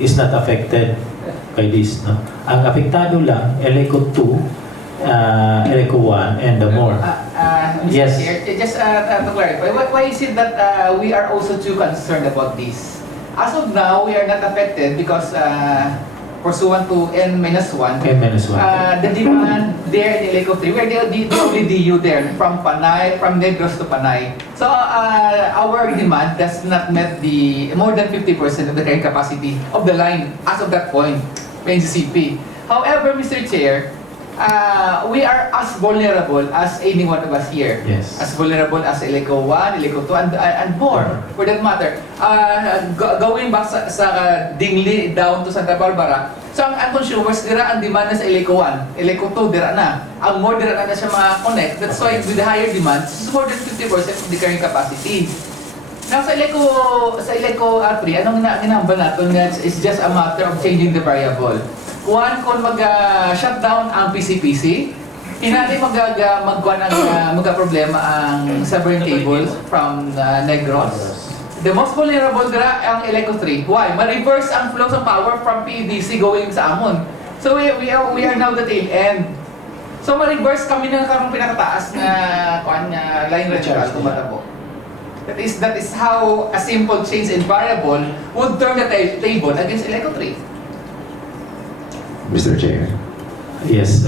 is not affected by this. No? Ang apektado lang, Eleco 2, Eleco 1, and the more. Mr. Yes. Chair, just to clarify, why is it that we are also too concerned about this? As of now, we are not affected because pursuant to N-1, N-1. the demand there in Eleco 3, we're the only DU there from Panay, from Negros to Panay. So our demand does not met the more than 50% of the carrying capacity of the line as of that point, NCCP. However, Mr. Chair, we are as vulnerable as any one of us here. Yes. As vulnerable as Eleco 1, Eleco 2, and more, for that matter. Going back sa Dingli down to Santa Barbara, so ang consumers, dira ang demand na sa Eleco 1, Eleco 2, dira na. Ang more, dira na siya connect. That's why with the higher demand, this is more than 50% of the carrying capacity. Now sa Eleco 3, anong ginambal natin? It's just a matter of changing the variable. Kung mag-shutdown ang PCPC, hinali magka-problema ang submarine cable from Negros. The most vulnerable dira ang Eleco 3. Why? Ma-reverse ang flow ng power from PEDC going sa Amon. So we are now the tail end. So ma-reverse kami ng karong pinakataas na line rental tumatabo. That is how a simple change in variable would turn the table against Eleco 3. Mr. Chair. Yes.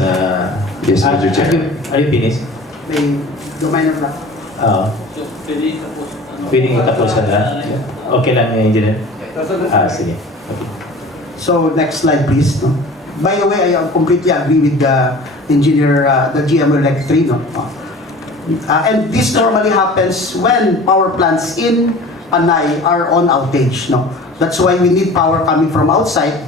Yes, Mr. Chair. Are you finished? May minor lang. Pwedeng itapos na. Okay lang yung engineer? Sige. Okay. So next slide please. No? By the way, I completely agree with the engineer, the GM Elect 3. No? And this normally happens when power plants in Panay are on outage. No? That's why we need power coming from outside,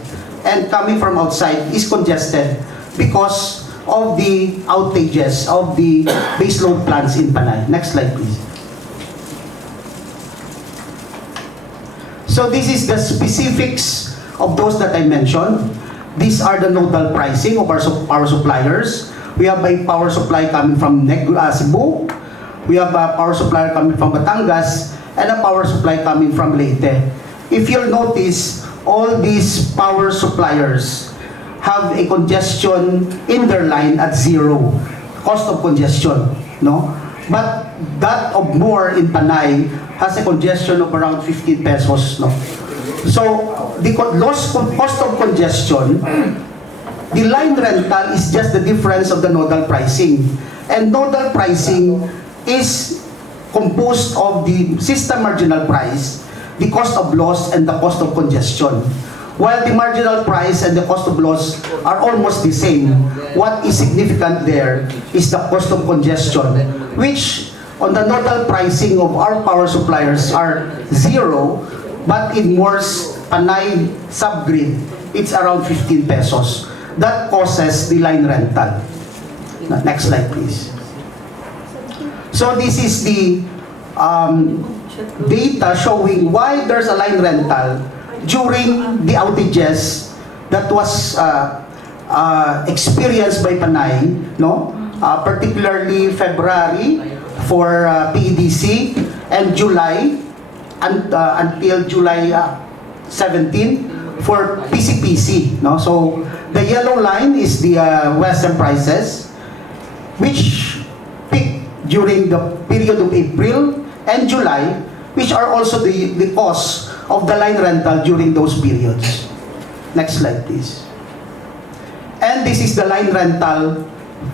and coming from outside is congested because of the outages of the baseload plants in Panay. Next slide please. So this is the specifics of those that I mentioned. These are the nodal pricing of our power suppliers. We have a power supply coming from Cebu. We have a power supplier coming from Batangas, and a power supply coming from Leyte. If you'll notice, all these power suppliers have a congestion in their line at zero, cost of congestion, no? But that of more in Panay has a congestion of around 15 pesos, no? So the cost of congestion, the line rental is just the difference of the nodal pricing, and nodal pricing is composed of the system marginal price, the cost of loss, and the cost of congestion. While the marginal price and the cost of loss are almost the same, what is significant there is the cost of congestion, which on the nodal pricing of our power suppliers are zero, but in Moore's Panay subgrid, it's around 15 pesos. That causes the line rental. Next slide, please. So this is the data showing why there's a line rental during the outages that was experienced by Panay, no? Particularly February for PEDC, and July until July 17 for PCPC, no? So the yellow line is the Western prices, which peaked during the period of April and July, which are also the cause of the line rental during those periods. Next slide, please. And this is the line rental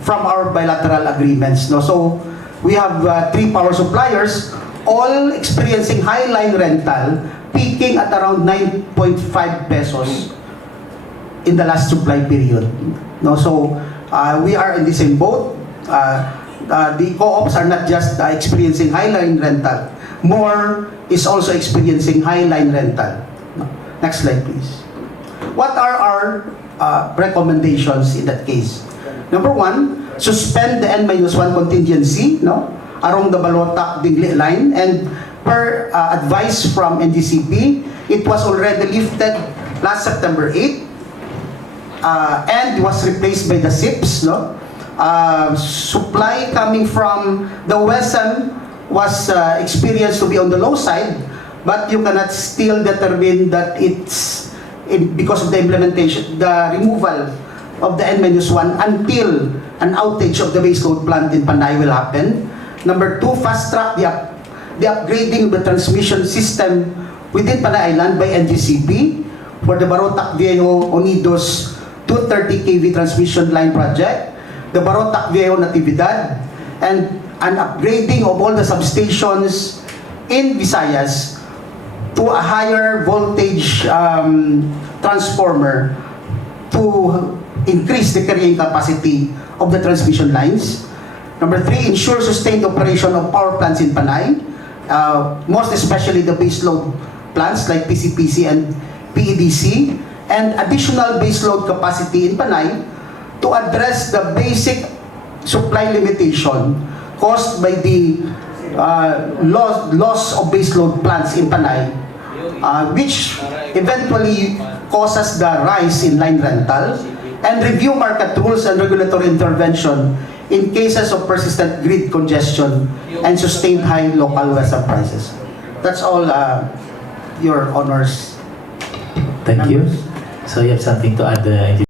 from our bilateral agreements. No? So we have 3 power suppliers, all experiencing high line rental, peaking at around 9.5 pesos in the last supply period. No? So we are in the same boat. The co-ops are not just experiencing high line rental. More is also experiencing high line rental. Next slide, please. What are our recommendations in that case? Number 1, suspend the N-1 contingency, no, along the Balota-Dingli line, and per advice from NGCP, it was already lifted last September 8, and was replaced by the SIPs, no. Supply coming from the WESM was experienced to be on the low side, but you cannot still determine that it's because of the implementation, the removal of the N-1 until an outage of the baseload plant in Panay will happen. Number 2, fast track the upgrading of the transmission system within Panay Island by NGCP for the Barotac Viejo Unidos 230 kV transmission line project, the Barotac Viejo Natividad, and an upgrading of all the substations in Visayas to a higher voltage transformer to increase the carrying capacity of the transmission lines. Number 3, ensure sustained operation of power plants in Panay, most especially the baseload plants like PCPC and PEDC, and additional baseload capacity in Panay to address the basic supply limitation caused by the loss of baseload plants in Panay, which eventually causes the rise in line rental, and review market rules and regulatory intervention in cases of persistent grid congestion and sustained high local vessel prices. That's all, Your Honors. Thank you. So you have something to add,